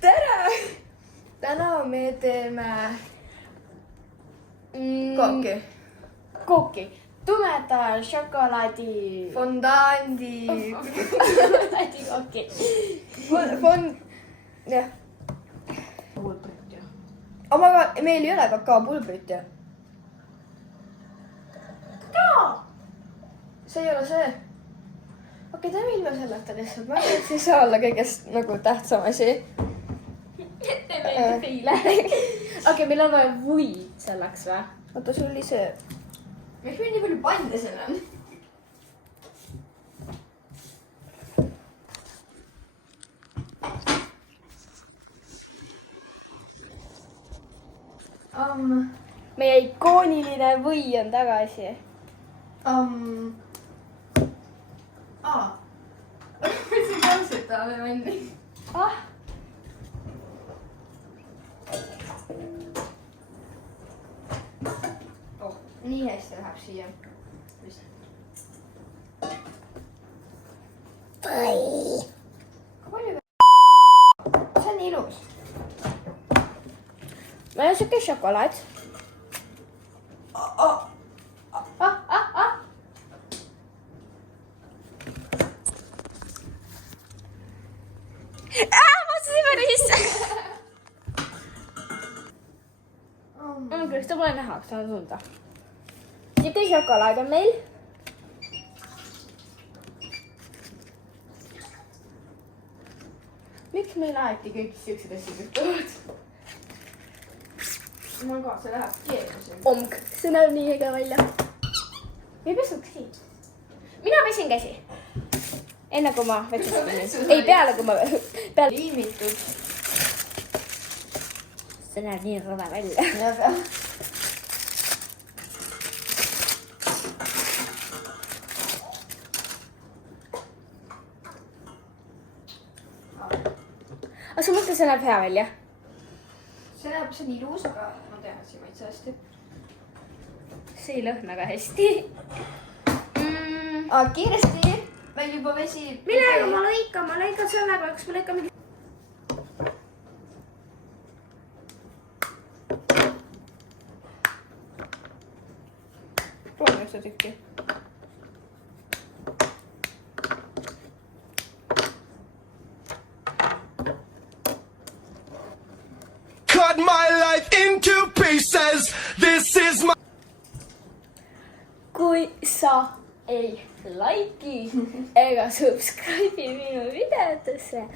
Tere! Täna me teeme kooki. Tumeda šokolaadi. Fondandi. kooki. Jah. Pulbrit ju. Aga meil ei ole kakaopulbrit ju. Kakao! See ei ole see. Okei, teeme ilma selleta lihtsalt. Ma arvan, et see ei saa olla kõigest nagu tähtsam asi. Teeme enda teile. Okei, meil on vaja vuid selleks või? Oota, sul oli see. Miks meil nii palju pande seal on? Meie ikooniline või on tagasi. Mõtlesin kausitame mõni. Nii hästi läheb siia. See on ilus. Meil on siuke šokolaad. Kyllä sitä voi nähdä, se on sunta. Sitten šokolaad on meil. Miks meil aeti kõik siuksed asjad juhtuvad? Mul ka, see läheb keerulisem. Omk, see näeb nii äge välja. Ei pesu käsi. Mina pesin käsi. Enne kui ma vetsustasin. Ei, peale kui ma... Liimitud. See näeb nii rõve välja. Aga sa mõtled, see näeb hea välja? See on ilus, aga ma tean, et see maitse hästi. See ei lõhna ka hästi. Kiiresti, meil juba vesi... Millega ma lõikan sellega, kas ma lõikan mingi... Proovi ühte tükki. Cut my life into pieces. This is my... Kui sa ei like'i ega subscribe'i minu videotesse,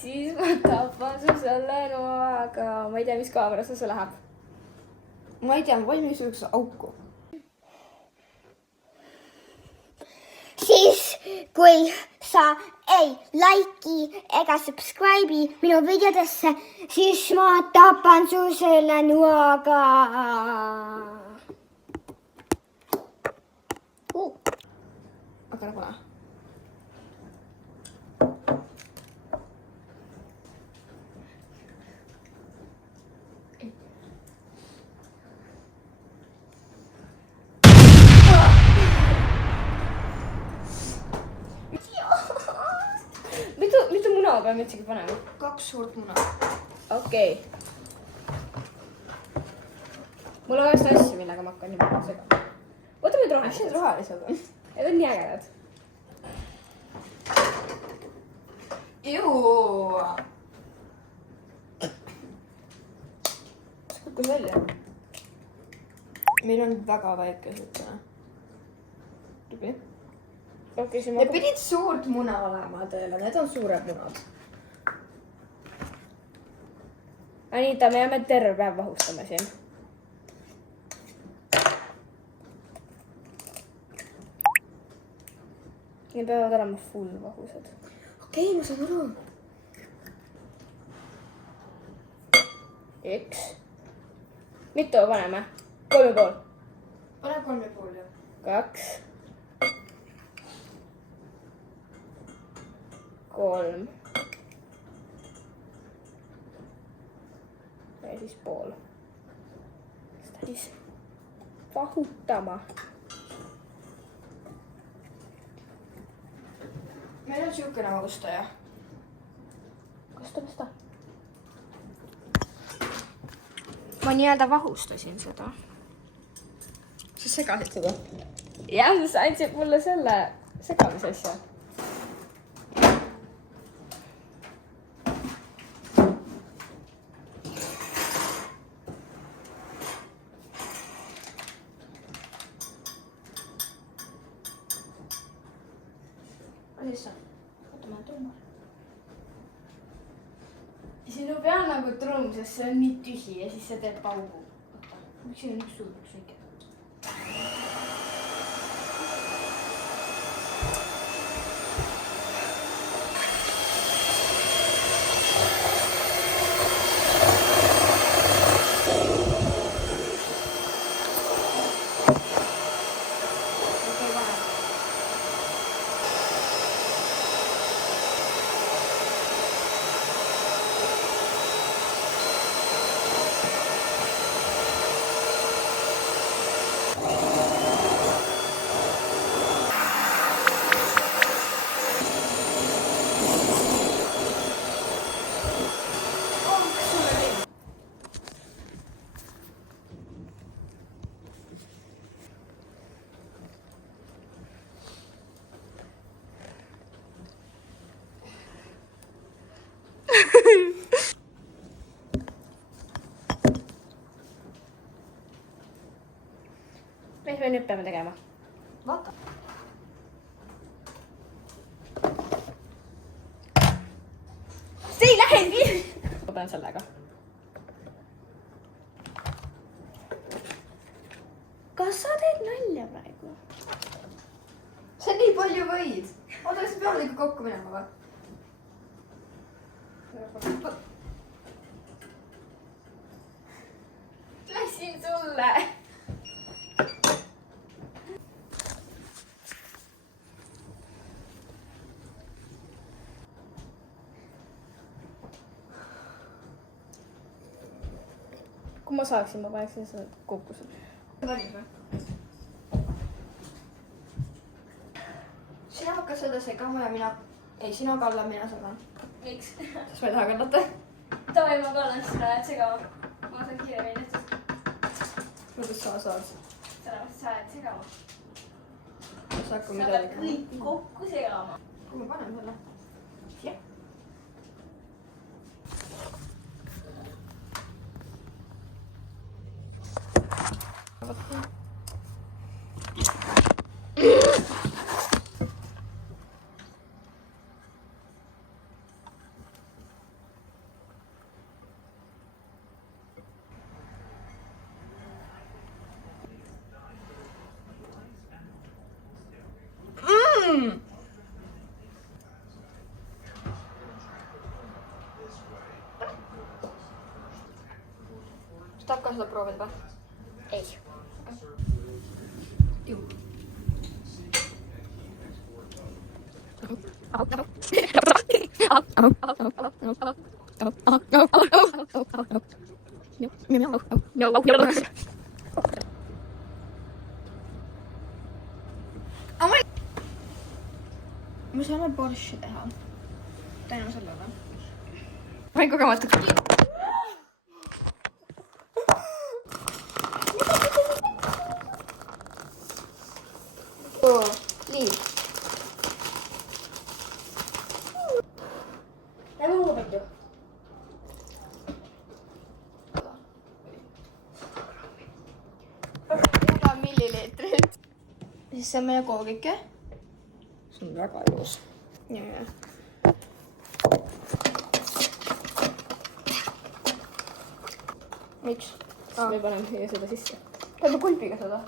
siis ma tapan su selle noaga. Ma ei tea, mis kaamerasse see läheb. Ma ei tea, ma valmis üks auku. Siis kui sa ei like'i ega subscribe'i minu videodesse, siis ma tapan su selle noaga. Aga nagu näe. Mitu muna peame üldsegi panema? 2 suurt muna. Okei. Mul on vast asju, millega ma hakkan niimoodi segama. Oota, meil rohelised. Need rohelised on. Need on nii ägedad. Juu. See kukkus välja. Meil on väga väikesed täna. Tubi. Okei, see Need pidid suurt muna olema teile, need on suured munad. Anita, me jääme terve päev vahustama siin. Need peavad olema full vahusad. Okei, ma saan aru. 1. Mitu paneme? 3,5. Pane 3,5 jah. 2. 3. Ja siis pool. Sitä siis vahutama. meil on siukene austaja. kas ta pesta? ma nii-öelda vahustasin seda. sa segasid seda? jah, sa andsid mulle selle segamise asja. mis on? oota, ma olen tõmbal. sinu pea on nagu trumm, sest see on nii tühi ja siis see teeb paugu. oota, miks siin on üks suur, üks väike? mis me nüüd peame tegema? vaata. see ei lähe nii! ma pean sellega. kas sa teed nalja praegu? sa nii palju võid. oota, kas me peame ikka kokku minema või? Läksin sulle. kui ma saaksin, ma paneksin seda kokku. valmis või? sina hakkad seda segama ja mina... ei, sina kallad, mina segan. miks? sest ma ei taha kallata. Davai, ma kallan siis lähed segama. ma saan kiiremini näiteks. kuidas sa saad? sellepärast sa lähed segama. sa hakkad sa midagi pead kõik kokku segama. kui ma panen selle? siia. tahad ka seda proovida või? ei. me saame Porsche teha. tänu sellele. ma olin kogemata küll. nii. lähme lugupeetu. milliliitrit. siis see on meie koogike. see on väga ilus. ja. miks? me paneme siia seda sisse. teeme kulpiga seda.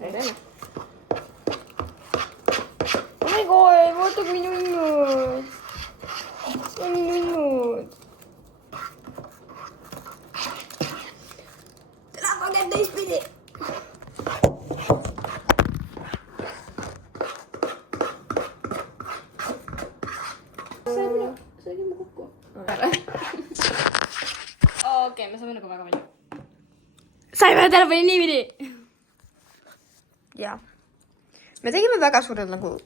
ei teeme. oh my god, vaata kui nunnud. see on nii nunnud. Läheb aga teistpidi. saime kokku. okei, me saame nagu väga palju. saime telefoni niipidi. jaa. me tegime väga suured nagu